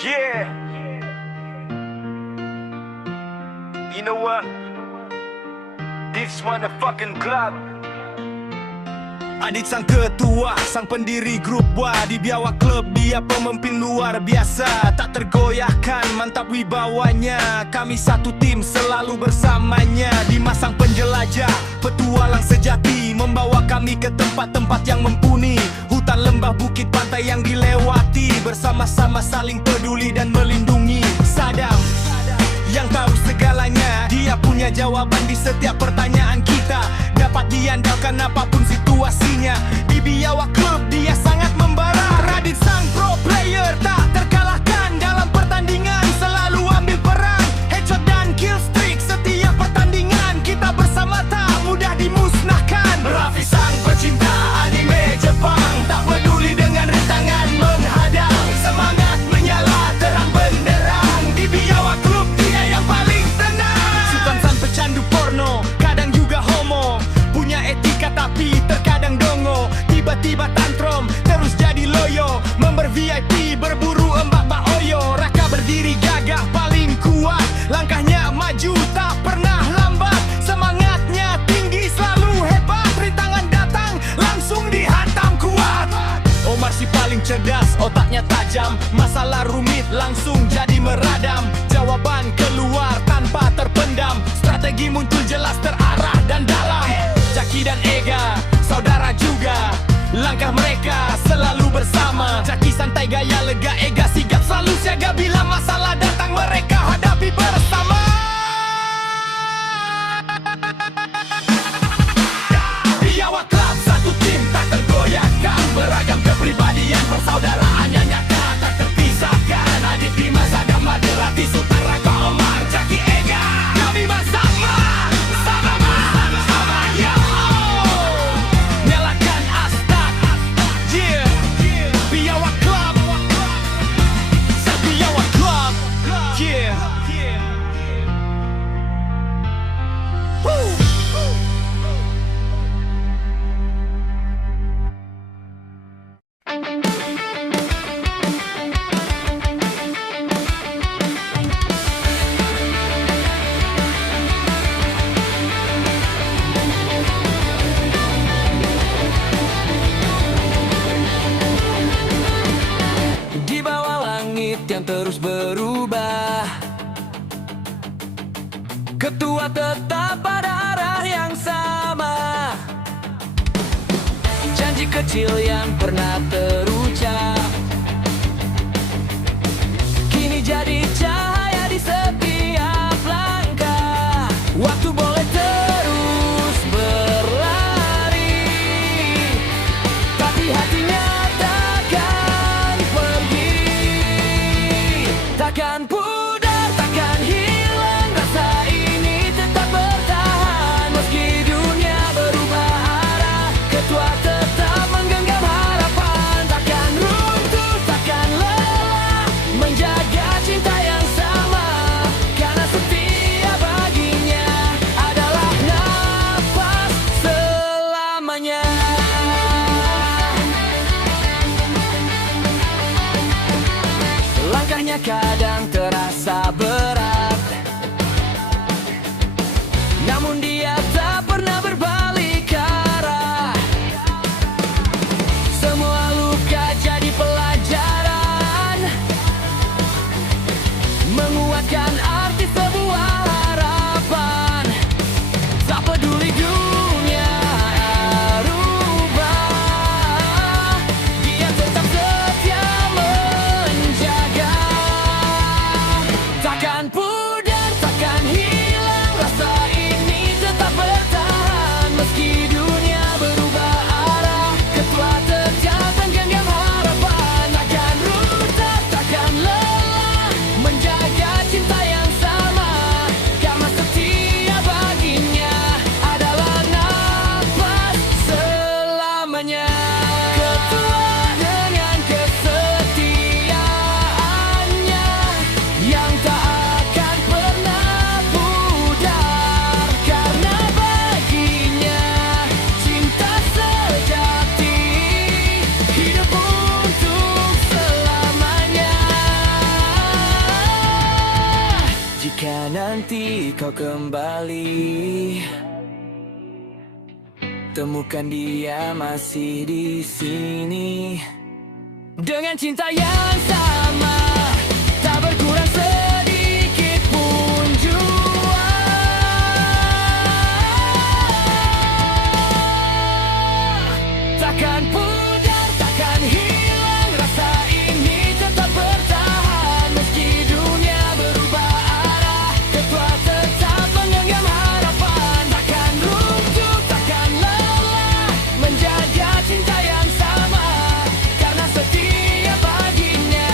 Yeah. You know what? This one a fucking club. Adit sang ketua, sang pendiri grup Wa. Di biawak klub dia pemimpin luar biasa. Tak tergoyahkan, mantap wibawanya. Kami satu tim selalu bersamanya. Dimasang penjelajah, petualang sejati. Membawa kami ke tempat-tempat yang mumpuni. Hutan, lembah, bukit, pantai yang dilewati. Bersama-sama saling peduli dan melindungi. Sadam yang tahu segalanya, dia punya jawaban di setiap pertanyaan kita. Dapat diandalkan apapun situasinya. Di biawak klub dia sangat membara. Radit sang pro player, tak terkalahkan dalam pertandingan. Selalu ambil peran, headshot dan kill streak. Setiap pertandingan kita bersama, tak mudah dimusnahkan. Raffi sang pecinta anime Jepang, tak peduli dengan rintangan menghadang. Semangat menyala terang benderang. Di biawak klub dia yang paling tenang. Sultan sang pecandu porno, kadang juga homo. Punya etika tapi terkadang dongo. Tiba-tiba tantrum, terus jadi loyo. Member VIP berburu embak Pak Oyo. Raka berdiri gagah paling kuat. Langkahnya maju tak pernah lambat. Semangatnya tinggi selalu hebat. Rintangan datang langsung dihantam kuat. Omar si paling cerdas, otaknya tajam. Masalah rumit langsung jadi meradam. Jawaban keluar tanpa terpendam. Strategi muncul jelas, terarah dan dalam. Jaki dan Ega, saudara juga. Langkah mereka selalu bersama. Jaki santai gaya lega, Ega sigap selalu siaga. Bila masalah datang mereka hadapi bersama. Biawak klub satu tim tak tergoyahkan. Beragam kepribadian persaudaraannya nyata, tak terpisahkan. Adit Bima, Sadam, Maderati, Sultan, Raka, Omar, Jaki, Ega. Kami bersama, sama-sama, ya oh. Nyalakan astak, yeah. Biawak klub, Biawak klub, yeah. Woo. Di bawah langit yang terus berubah, ketua tetap pada arah yang sama. Janji kecil yang pernah terucap kini jadi cahaya di setiap langkah. Waktu boleh terus berlari, tapi hatinya takkan pergi. Takkan pudar, takkan hilang. Rasa ini tetap bertahan. Meski dunia berubah arah, ketua tetap menggenggam harapan. Takkan runtuh, takkan lelah, menjaga cinta yang sama. Karena setia baginya adalah nafas selamanya. Langkahnya kadang terasa berat, namun dia tak pernah berbalik arah. Semua luka jadi pelajaran, menguatkan arti sebuah harapan. Tak peduli dunia rubah, dia tetap setia menjaga. nanti kau kembali, temukan dia masih di sini dengan cinta yang sama, tak berkurang sedikit pun jua. Takkan pudar, takkan hilang, rasa ini tetap bertahan meski dunia berubah arah. Ketua tetap menggenggam harapan, takkan runtuh, takkan lelah, menjaga cinta yang sama karena setia baginya.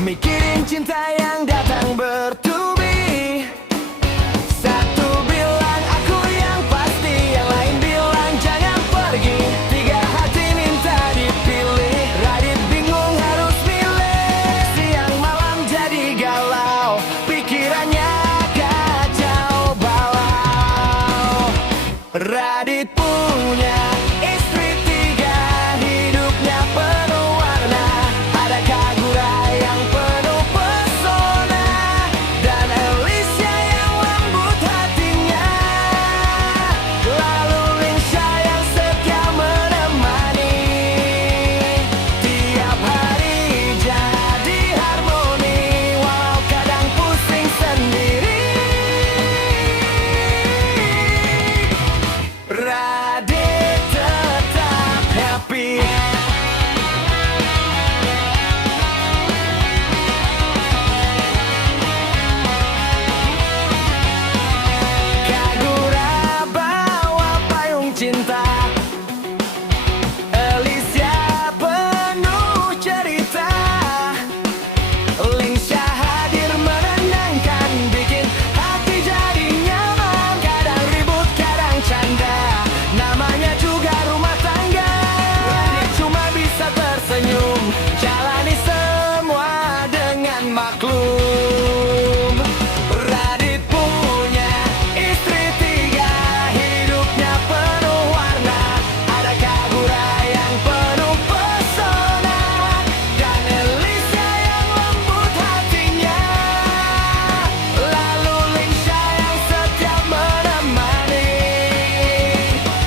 mikirin cinta yang datang bertubi. Satu bilang aku yang pasti, yang lain bilang jangan pergi. Tiga hati minta dipilih, Radit bingung harus milih. Siang malam jadi galau, pikirannya kacau balau. Radit punya istri tiga, hidupnya penuh warna. Ada Kagura yang penuh pesona, dan Alicia yang lembut hatinya. Lalu Linsha yang setia menemani. Tiap hari jadi harmoni, walau kadang pusing sendiri. Radit tetap happy. Kagura bawa payung cinta, Alicia penuh cerita. Linsha hadir menenangkan, bikin hati jadi nyaman. Kadang ribut, kadang canda, namanya juga rumah tangga. Radit cuma bisa tersenyum, jalani semua dengan maklum. Radit punya istri tiga, hidupnya penuh warna. Ada Kagura yang penuh pesona, dan Alicia yang lembut hatinya. Lalu Linsha yang setia menemani.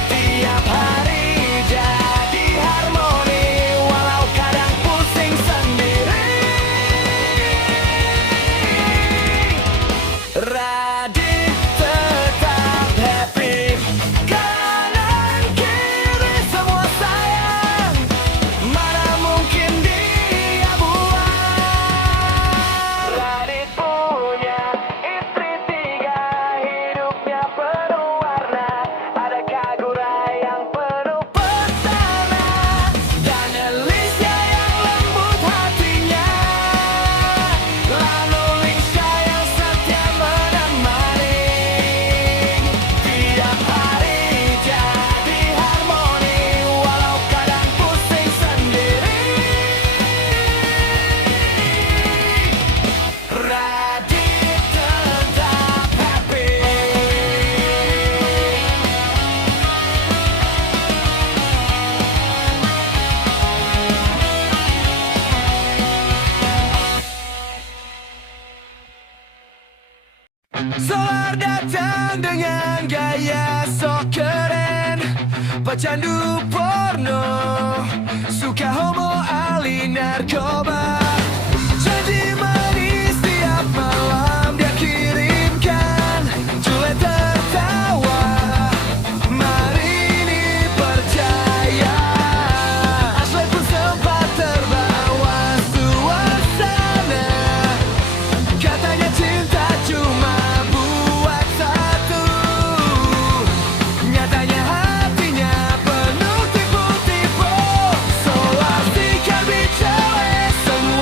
Tiap hari jadi harmoni, walau kadang pusing sendiri. Radit tetap happy. Kanan kiri semua sayang, mana mungkin dia buang. Radit punya istri tiga, hidupnya penuh warna. Ada Kagura yang penuh pesona, dan Alicia yang lembut hatinya. Lalu Linsha yang setia menemani. Tiap hari jadi harmoni, walau kadang pusing sendiri. Radit tetap happy. Solar datang dengan gaya sok keren, pecandu porno, suka homo ahli narkoba. Janji manis tiap malam dia kirimkan, Juliet tertawa, Marini percaya. Ashley pun sempat terbawa suasana, katanya cinta cuma buat satu. Nyatanya hatinya penuh tipu-tipu. Soal sikap cewek semua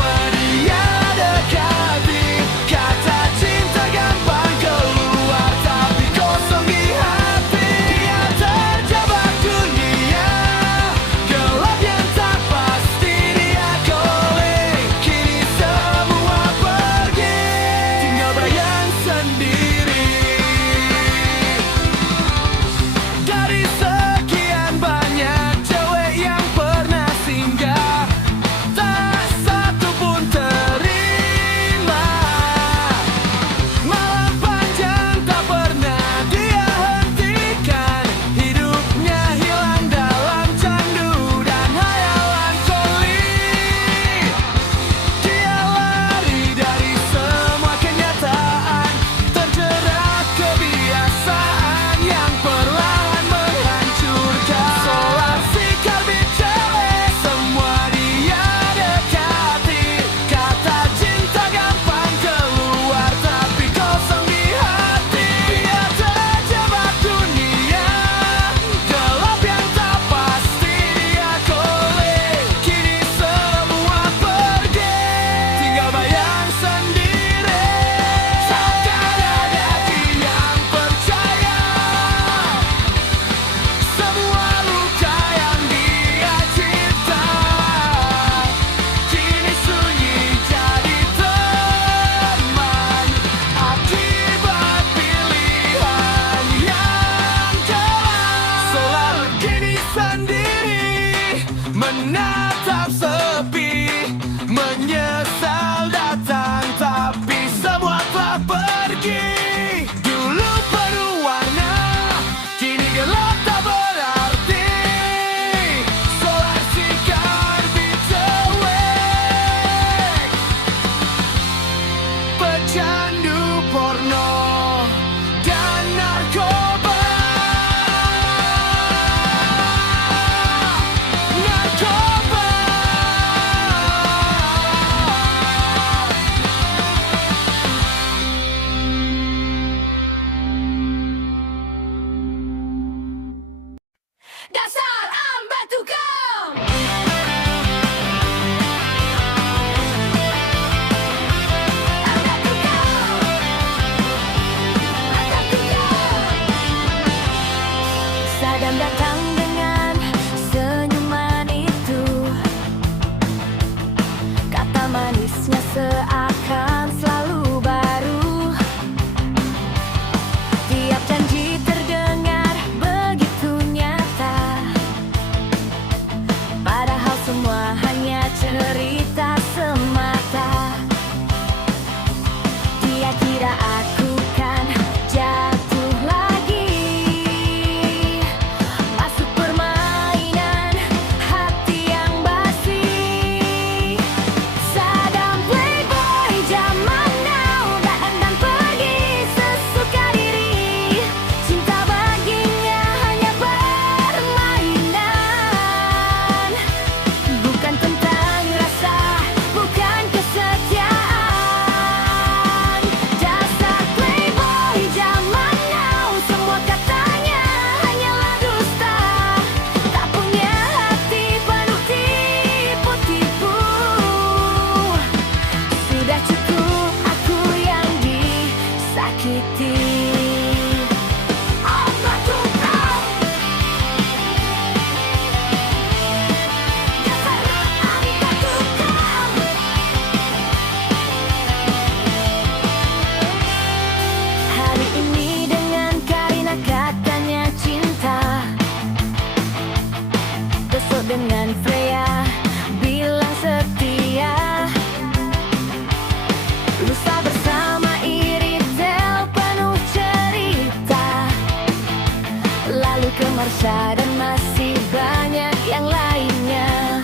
Rasa dan masih banyak yang lainnya.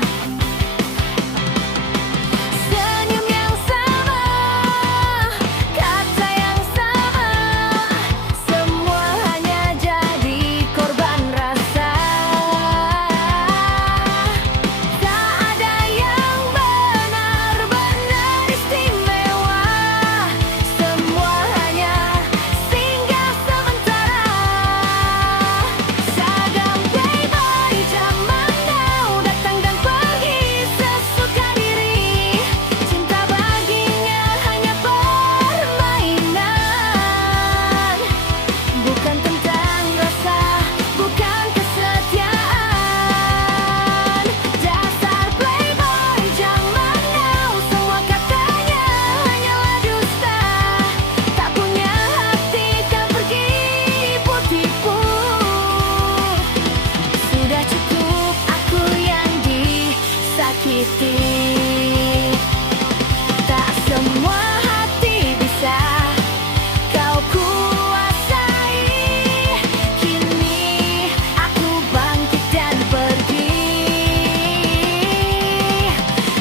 Senyum yang sama, kata yang sama, semua hanya jadi korban rasa. Tak ada yang benar-benar istimewa, semua hanya singgah sementara. Sagam playboy zaman now datang dan pergi sesuka diri. Cinta baginya hanya permainan, bukan tentang rasa, bukan kesetiaan. Dasar playboy zaman now, semua katanya hanyalah dusta. Tak punya hati kan pergi tipu-tipu. Sudah cukup aku yang disakiti. Tak semua hati bisa kau kuasai. Kini aku bangkit dan pergi.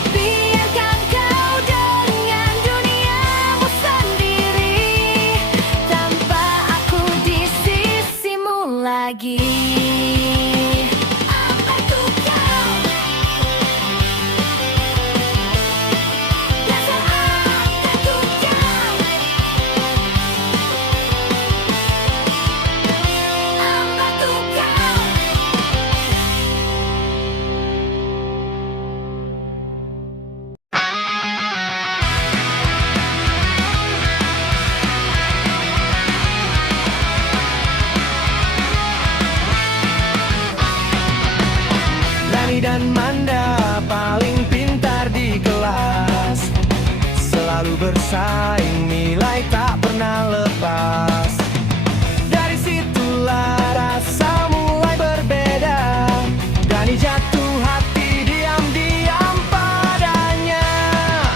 Biarkan kau dengan duniamu sendiri, tanpa aku di sisimu lagi. Ambantu kau, dasar ambantu kau, ambantu kau. Dani dan Manda paling pintar di kelas, selalu bersaing, nilai tak pernah lepas. Dari situlah rasa mulai berbeda. Dani jatuh hati diam-diam padanya.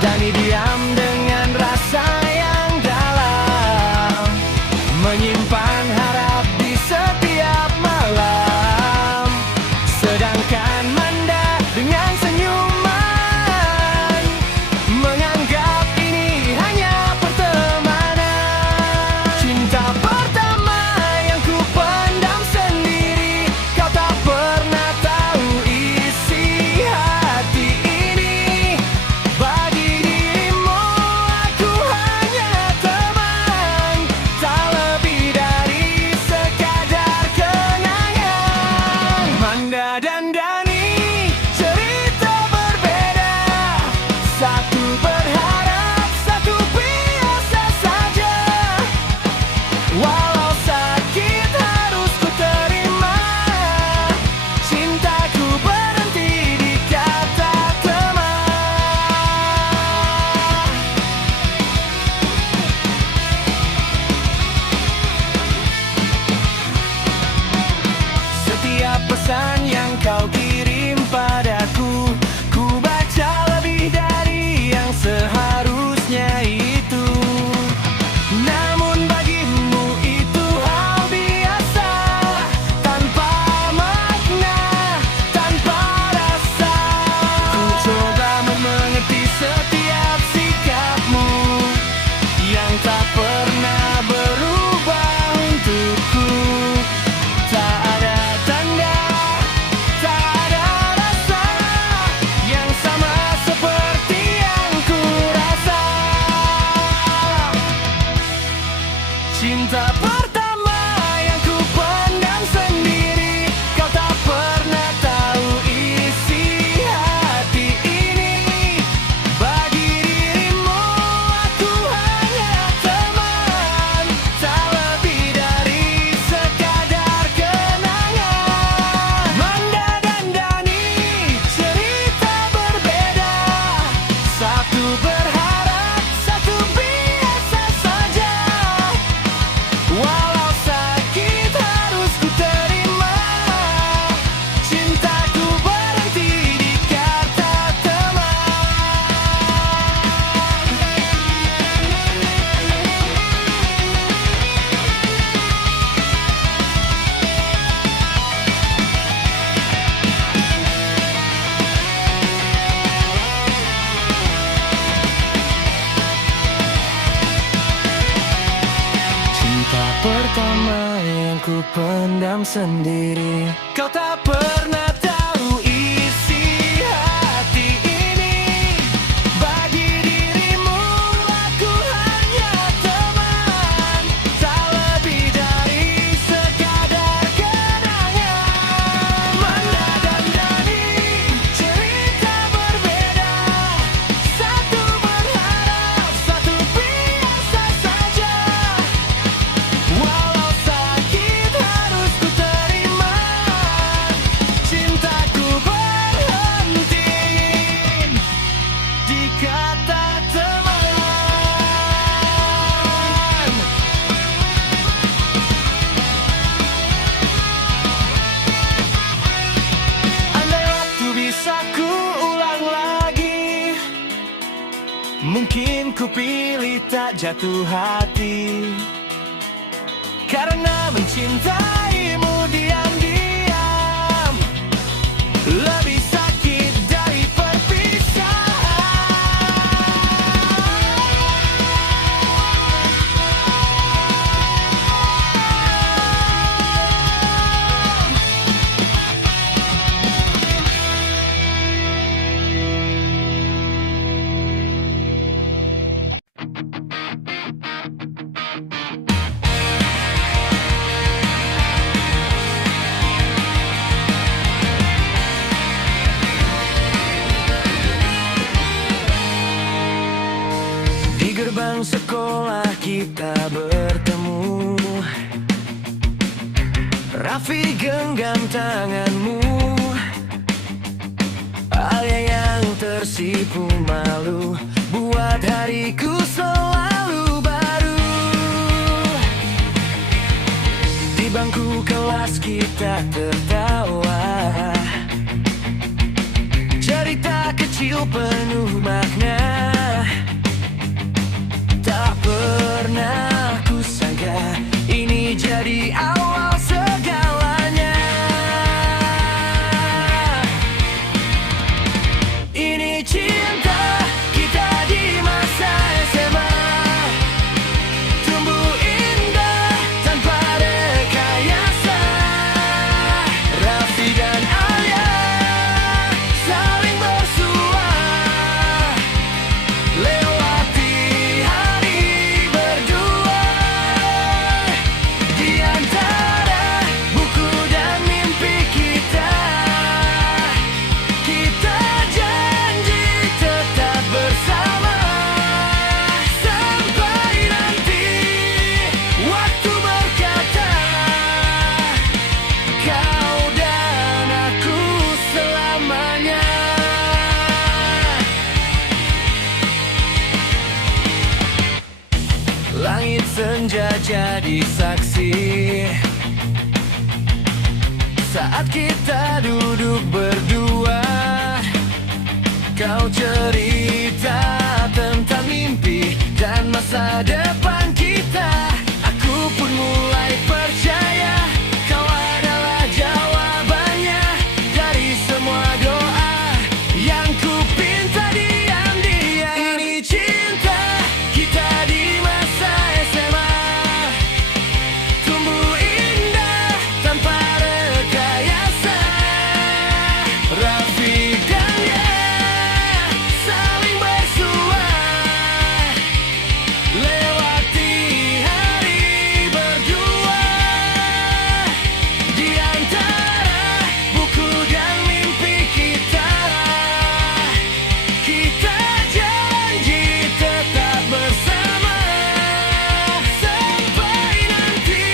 Dani diam dengan rasa yang dalam, menyimpan harap di setiap malam. Sedangkan Manda dengan senyuman menganggap ini hanya pertemanan. Cinta pertama yang ku pendam sendiri. Kau tak pernah tahu isi hati ini. Bagi dirimu aku hanya teman, tak lebih dari sekadar kenangan. Mendandani cerita berbeda, satu berharap, satu biasa saja. Walau sakit harus ku terima, cintaku berhenti di kata teman. Andai waktu bisa ku ulang lagi, mungkin ku pilih tak jatuh hati. Karena mencintaimu diam-diam lebih sakit dari perpisahan. Di gerbang sekolah kita bertemu, Raffi genggam tanganmu, Alia yang tersipu malu buat hariku selalu baru. Di bangku kelas kita tertawa, cerita kecil penuh makna. Tak pernah ku sangka ini jadi awal segalanya. Ini cinta kita di masa SMA, tumbuh indah tanpa rekayasa. Raffi dan Alia saling bersua, lewati hari berdua. Di antara buku dan mimpi kita, kita janji tetap bersama. Sampai nanti waktu berkata, kau dan aku selamanya. Langit senja jadi saksi saat kita duduk berdua. Kau cerita tentang mimpi dan masa depan kita. Aku pun mulai percaya kau adalah jawabannya dari semua doa yang ku pinta diam-diam. Ini cinta kita di masa SMA, tumbuh indah tanpa rekayasa. Raffi dan Lia saling bersua, lewati hari berdua. Di antara buku dan mimpi kita, kita janji tetap bersama. Sampai nanti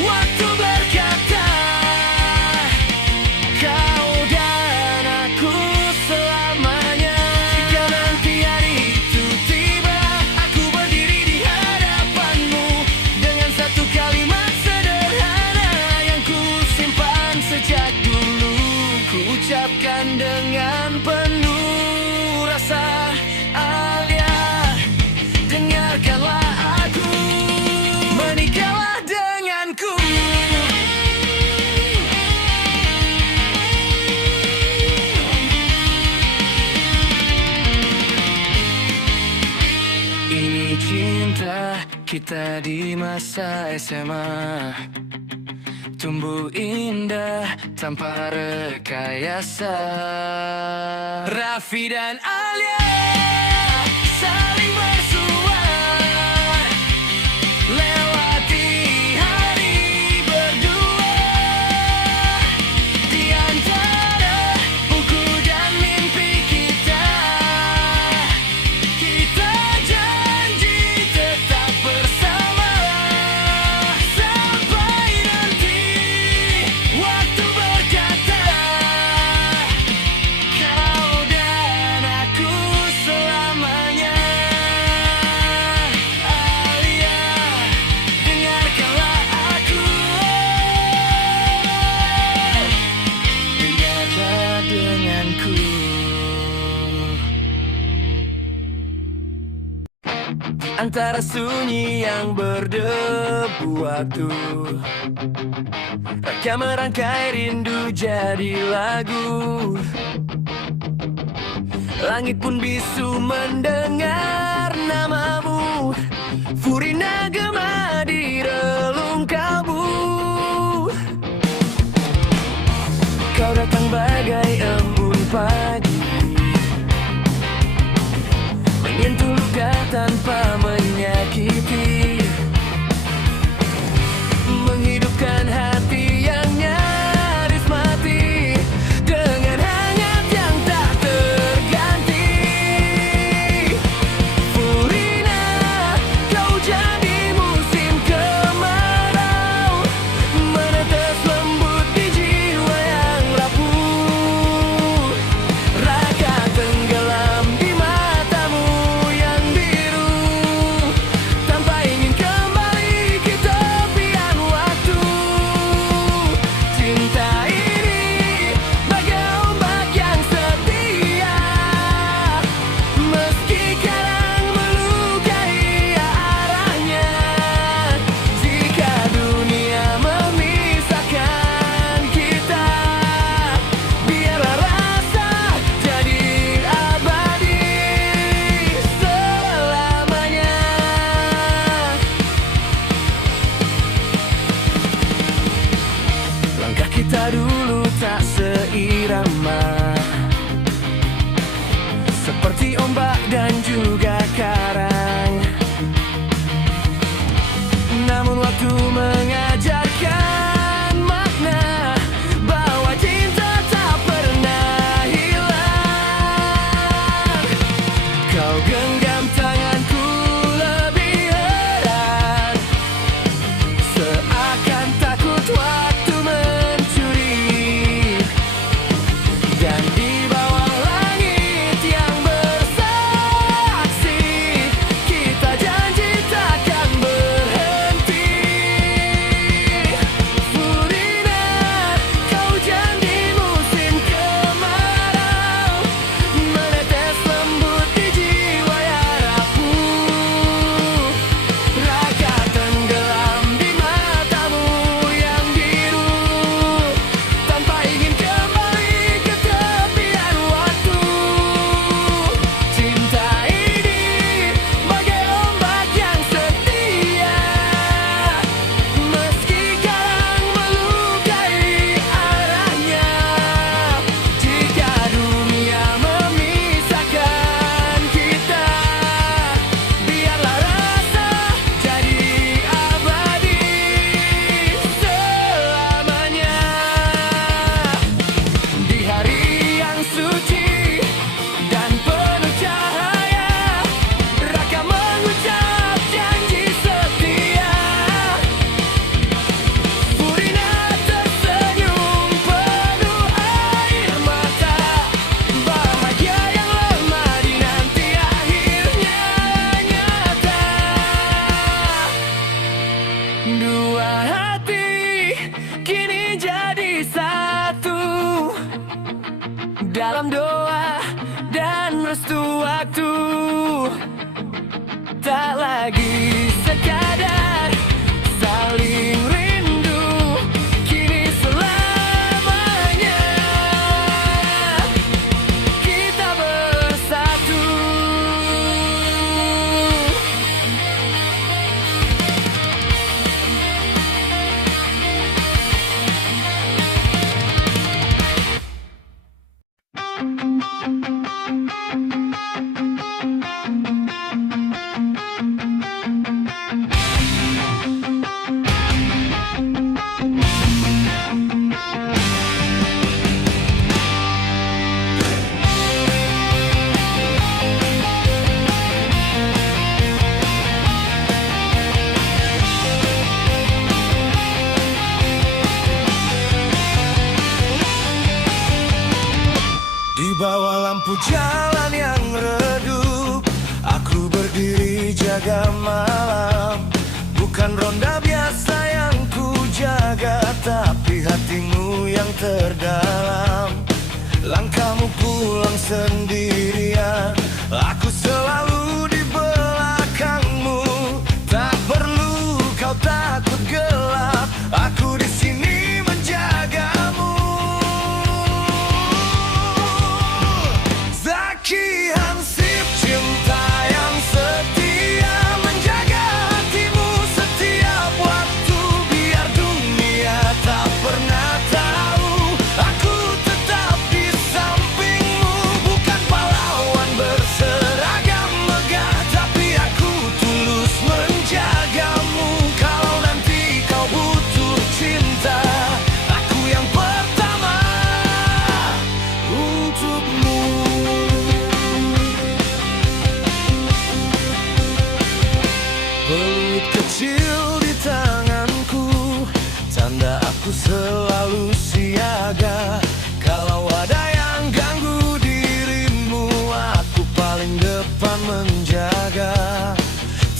waktu berkata, kau dan aku selamanya. Jika nanti hari itu tiba, aku berdiri di hadapanmu dengan satu kalimat sederhana yang ku simpan sejak dulu. Ku ucapkan dengan penuh rasa, Alia, dengarkanlah aku, menikahlah denganku. Ini cinta Kita di masa SMA tumbuh indah tanpa rekayasa. Raffi dan Alia saling bersuara lewati hari berdua. Di antara buku dan mimpi kita, kita janji tetap bersama sampai nanti waktu berkata kau dan aku selamanya. Alia, dengarkanlah aku, dengarlah denganku. Antara sunyi yang berdebu waktu, Raka merangkai rindu jadi lagu. Langit pun bisu mendengar namamu, Furina gema di relung kalbu. Kau datang bagai embun pagi, menyentuh luka tanpa menyakiti, menghidupkan hati yang nyaris mati dengan hangat yang tak terganti. Furina, kau jadi musim kemarau, menetes lembut di jiwa yang rapuh. Raka tenggelam di matamu yang biru tanpa ingin jaga malam. Bukan ronda biasa yang ku jaga, tapi hatimu yang terdalam. Langkahmu pulang sendirian, aku selalu di belakangmu. Tak perlu kau takut gelap, aku di sini menjagamu. Zaki Hansip, cinta yang setia, menjaga hatimu setiap waktu. Biar dunia tak pernah tahu, aku tetap di sampingmu. Bukan pahlawan berseragam megah, tapi aku tulus menjagamu. Kalau nanti kau butuh cinta, aku yang pertama untukmu. Peluit kecil di tanganku, tanda aku selalu siaga. Kalau ada yang ganggu dirimu, aku paling depan menjaga.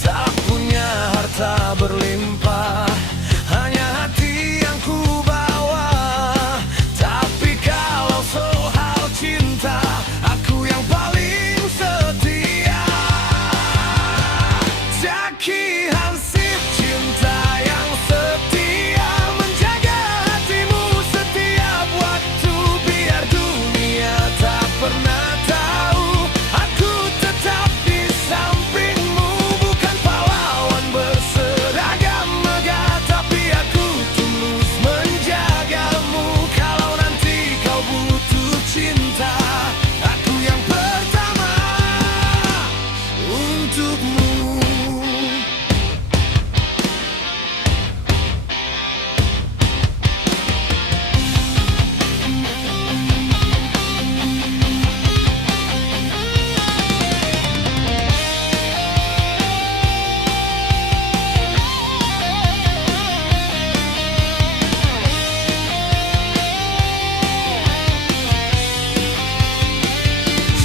Tak punya harta berlimpah, hanya hati yang ku bawa. Tapi kalau soal cinta, aku yang paling setia. Zaki Hansip, cinta yang setia, menjaga hatimu setiap waktu. Biar dunia tak pernah tahu, aku tetap di sampingmu. Bukan pahlawan berseragam megah, tapi aku tulus menjagamu. Kalau nanti kau butuh cinta, aku yang pertama untukmu.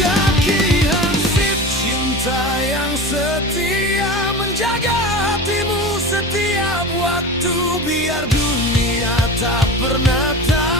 Zaki Hansip, cinta yang setia, menjaga hatimu setiap waktu. Biar dunia tak pernah tahu,